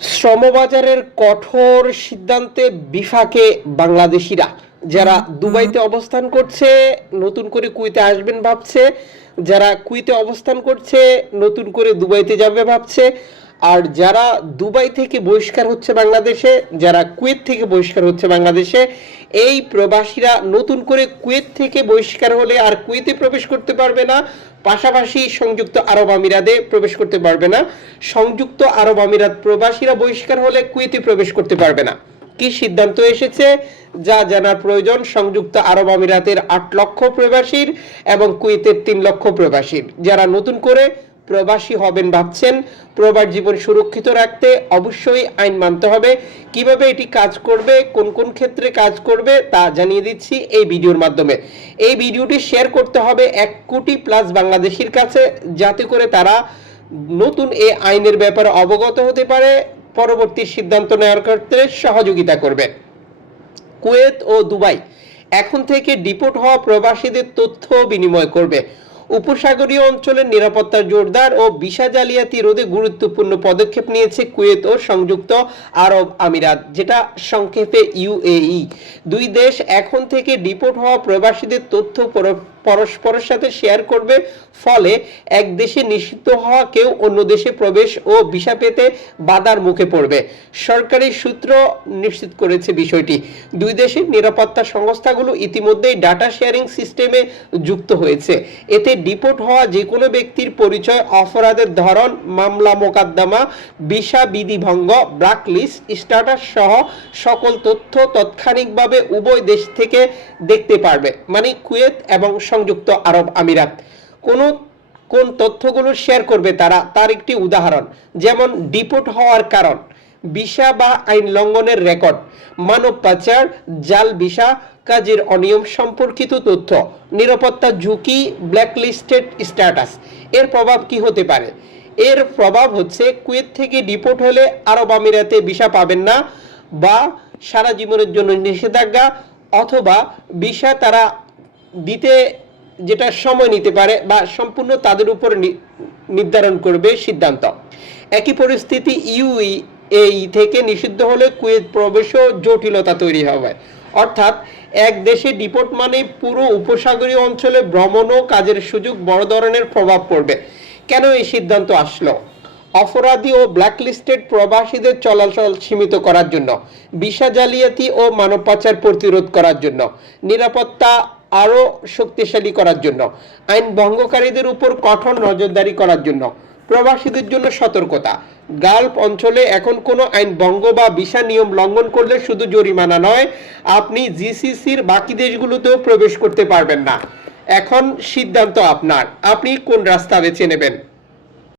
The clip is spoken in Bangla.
শ্রমবাজারের কঠোর সিদ্ধান্তে বিফাকে বাংলাদেশিরা। যারা দুবাইতে অবস্থান করছে, নতুন করে কুইতে আসবেন ভাবছে। যারা কুইতে অবস্থান করছে, নতুন করে দুবাইতে যাবে ভাবছে। আর যারা দুবাই থেকে বহিষ্কার হচ্ছে বাংলাদেশে, যারা কুয়েত থেকে বহিষ্কার হচ্ছে বাংলাদেশে, এই প্রবাসীরা নতুন করে কুয়েত থেকে বহিষ্কার হলে আর কুয়েতে প্রবেশ করতে পারবে না, পাশাপাশি সংযুক্ত আরব আমিরাতে প্রবেশ করতে পারবে না। সংযুক্ত আরব আমিরাত প্রবাসীরা বহিষ্কার হলে কুয়েতে প্রবেশ করতে পারবে না। কি সিদ্ধান্ত এসেছে? যা জানার প্রয়োজন সংযুক্ত আরব আমিরাতের আট লক্ষ প্রবাসীর এবং কুয়েতের তিন লক্ষ প্রবাসীর। যারা নতুন করে প্রবাসী হবেন ভাবছেন। প্রবাস জীবন সুরক্ষিত রাখতে অবশ্যই আইন মানতে হবে। কীভাবে এটি কাজ করবে, কোন কোন ক্ষেত্রে কাজ করবে, তা জানিয়ে দিচ্ছি এই ভিডিওর মাধ্যমে। এই ভিডিওটি শেয়ার করতে হবে এক কোটি প্লাস বাংলাদেশির কাছে, যাতে করে তারা নতুন এই আইনের ব্যাপারে অবগত হতে পারে, পরবর্তী সিদ্ধান্ত নেওয়ার ক্ষেত্রে সহযোগিতা করবে। কুয়েত ও দুবাই এখন থেকে ডিপোর্ট হওয়া প্রবাসীদের তথ্য বিনিময় করবে। উপসাগরীয় অঞ্চলের নিরাপত্তা জোরদার ও ভিসা জালিয়াতি রোধে গুরুত্বপূর্ণ পদক্ষেপ নিয়েছে কুয়েত ও সংযুক্ত আরব আমিরাত, যেটা সংক্ষেপে ইউএই। দুই দেশ এখন থেকে ডিপোর্ট হওয়া প্রবাসীদের তথ্য পরস্পরের সাথে শেয়ার করবে। ফলে এক দেশে নিষিদ্ধ হওয়া কেউ অন্য দেশে প্রবেশ ও ভিসা পেতে বাধার মুখে পড়বে। সরকারি সূত্র নিশ্চিত করেছে বিষয়টি। দুই দেশের নিরাপত্তা সংস্থাগুলো ইতিমধ্যেই ডাটা শেয়ারিং সিস্টেমে যুক্ত হয়েছে। এতে ডিপোর্ট হওয়া যে কোনো ব্যক্তির পরিচয়, অপরাধের ধরন, মামলা মোকদ্দমা ভিসা বিধিভঙ্গ ব্ল্যাকলিস্ট স্ট্যাটাস সহ সকল তথ্য তাৎক্ষণিকভাবে উভয় দেশ থেকে দেখতে পারবে। মানে কুয়েত এবং সংযুক্ত আরব আমিরাত। কোনো, কোন তথ্যগুলো শেয়ার করবে তারা, তার একটি উদাহরণ, যেমন ডিপোর্ট হওয়ার কারণ, ভিসা বা আইন লঙ্ঘনের রেকর্ড মানব পাচার, জাল ভিসা, কাজের অনিয়ম সম্পর্কিত তথ্য, নিরাপত্তা ঝুঁকি ব্ল্যাকলিস্টেড স্ট্যাটাস এর প্রভাব কি হতে পারে? এর প্রভাব হচ্ছে কুয়েত থেকে ডিপোর্ট হলে আরব আমিরাতে ভিসা পাবেন না বা সারা জীবনের জন্য নিষেধাজ্ঞা, অথবা ভিসা তারা দিতে যেটা সময় নিতে পারে বা সম্পূর্ণ তাদের উপর নির্ধারণ করবে সিদ্ধান্ত। একই পরিস্থিতি ইউই এই থেকে নিষিদ্ধ হলে কুয়েত প্রবেশও জটিলতা তৈরি হবে। অর্থাৎ এক দেশে ডিপোর্ট মানে পুরো উপসাগরীয় অঞ্চলে ভ্রমণ ও কাজের সুযোগ বড় ধরনের প্রভাব পড়বে। কেন এই সিদ্ধান্ত আসলো? অপরাধী ও ব্ল্যাকলিস্টেড প্রবাসীদের চলাচল সীমিত করার জন্য, ভিসা জালিয়াতি ও মানব পাচার প্রতিরোধ করার জন্য, নিরাপত্তা আরও শক্তিশালী করার জন্য, আইন ভঙ্গকারীদের উপর কঠোর নজরদারি করার জন্য, প্রবাসীদের জন্য সতর্কতা। গালফ অঞ্চলে এখন কোনো আইন ভঙ্গ বা ভিসা নিয়ম লঙ্ঘন করলে শুধু জরিমানা নয়, আপনি জিসিসির বাকি দেশগুলোতেও প্রবেশ করতে পারবেন না। এখন সিদ্ধান্ত আপনার। আপনি কোন রাস্তা বেছে নেবেন?